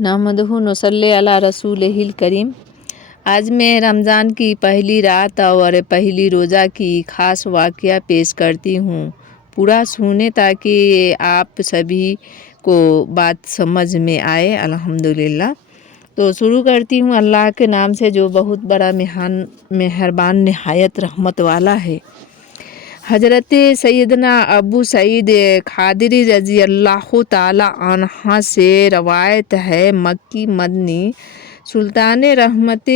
नहमदहु नसल्ली अला रसूलिहिल करीम। आज मैं रमज़ान की पहली रात और पहली रोज़ा की ख़ास वाक़या पेश करती हूँ। पूरा सुने ताकि आप सभी को बात समझ में आए। अल्हम्दुलिल्लाह। तो शुरू करती हूँ अल्लाह के नाम से जो बहुत बड़ा मेहरबान नहायत रहमत वाला है। हज़रत सैयदना अबू सईद खादरी रज़ी अल्लाह ताला अन्हा से रवायत है, मक्की मदनी सुल्तान रहमत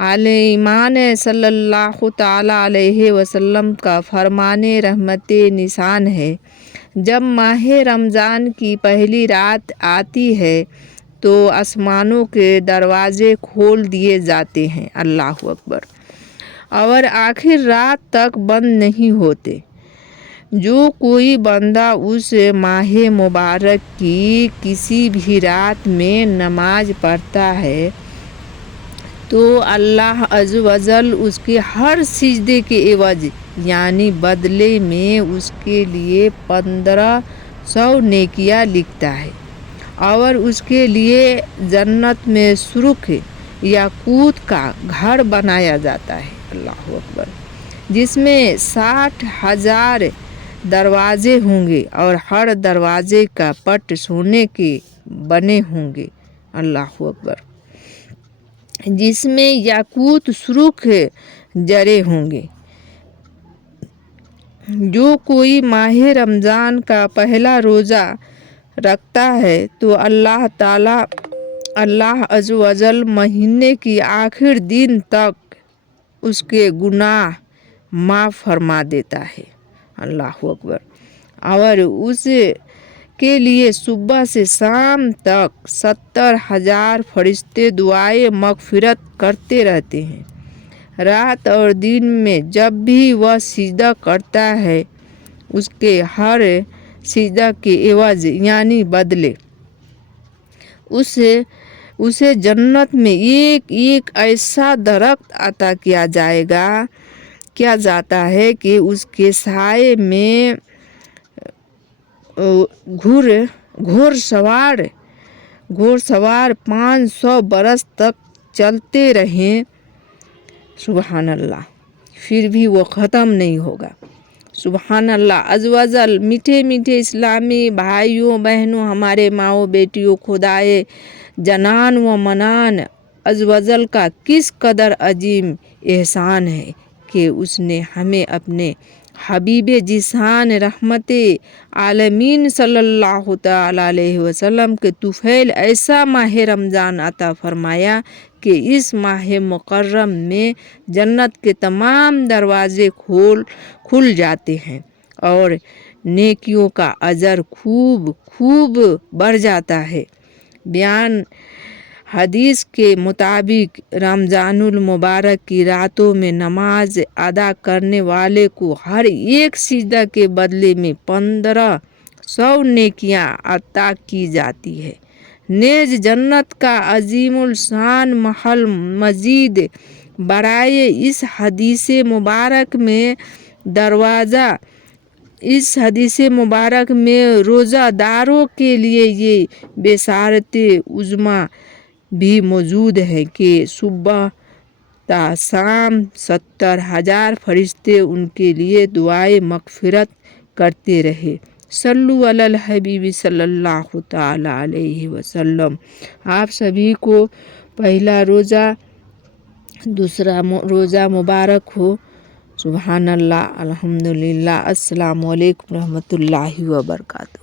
आलमान सल्लल्लाहु ताला अलैहि वसल्लम का फरमाने रहमत निशान है। जब माह रमज़ान की पहली रात आती है तो आसमानों के दरवाज़े खोल दिए जाते हैं, अल्लाहु अकबर, और आखिर रात तक बंद नहीं होते। जो कोई बंदा उस माह मुबारक की किसी भी रात में नमाज पढ़ता है तो अल्लाह अज़्ज़ वजल उसके हर सिजदे के एवज यानी बदले में उसके लिए 1500 नेकियां लिखता है और उसके लिए जन्नत में सुर्ख याकूत का घर बनाया जाता है, अल्लाहु अकबर, जिसमें 60,000 दरवाजे होंगे और हर दरवाजे का पट सोने के बने होंगे, अल्लाहु अकबर, जिसमें याकूत सुर्ख जरे होंगे। जो कोई माह रमज़ान का पहला रोज़ा रखता है तो अल्लाह अज़्ज़ वजल महीने की आखिर दिन तक उसके गुनाह माफ़ फरमा देता है, अल्लाहु अकबर, और उसके लिए सुबह से शाम तक 70,000 फरिश्ते दुआए मग़फ़िरत करते रहते हैं। रात और दिन में जब भी वह सिजदा करता है उसके हर सिजदा के एवज यानी बदले उसे जन्नत में एक एक ऐसा दरख्त अता किया जाता है कि उसके साये में घोड़सवार 500 बरस तक चलते रहें, सुबहान अल्लाह, फिर भी वो ख़त्म नहीं होगा। सुबहान अल्लाह अज़्ज़ वजल। मीठे मीठे इस्लामी भाइयों बहनों, हमारे माओ बेटियों, खुदाए जनान व मनान अज़्ज़ वजल का किस कदर अजीम एहसान है कि उसने हमें अपने हबीबे जिशान रहमते आलमीन सल्लल्लाहु ताला अलैहि वसल्लम के तुफ़ैल ऐसा माह रमज़ान अता फरमाया कि इस माह मुकर्रम में जन्नत के तमाम दरवाज़े खुल जाते हैं और नेकियों का अजर खूब बढ़ जाता है। बयान हदीस के मुताबिक रमज़ानुल मुबारक की रातों में नमाज अदा करने वाले को हर एक सिजदा के बदले में 1500 नेकियां अता की जाती है। नेज जन्नत का अजीमुल शान महल मजीद बराए इस हदीस मुबारक में रोज़ादारों के लिए ये बेशारत उज़्मा भी मौजूद है कि सुबह ता शाम 70,000 फरिश्ते उनके लिए दुआए मग़फ़िरत करते रहे। सल्लु अलल हबीबी सल्लल्लाहु ताला अलैहि वसल्लम। आप सभी को पहला रोज़ा, दूसरा रोज़ा मुबारक हो। सुबहान अल्लाह, अल्हम्दुलिल्लाह। अस्सलामु अलैकुम रहमतुल्लाहि व बरकातुहू।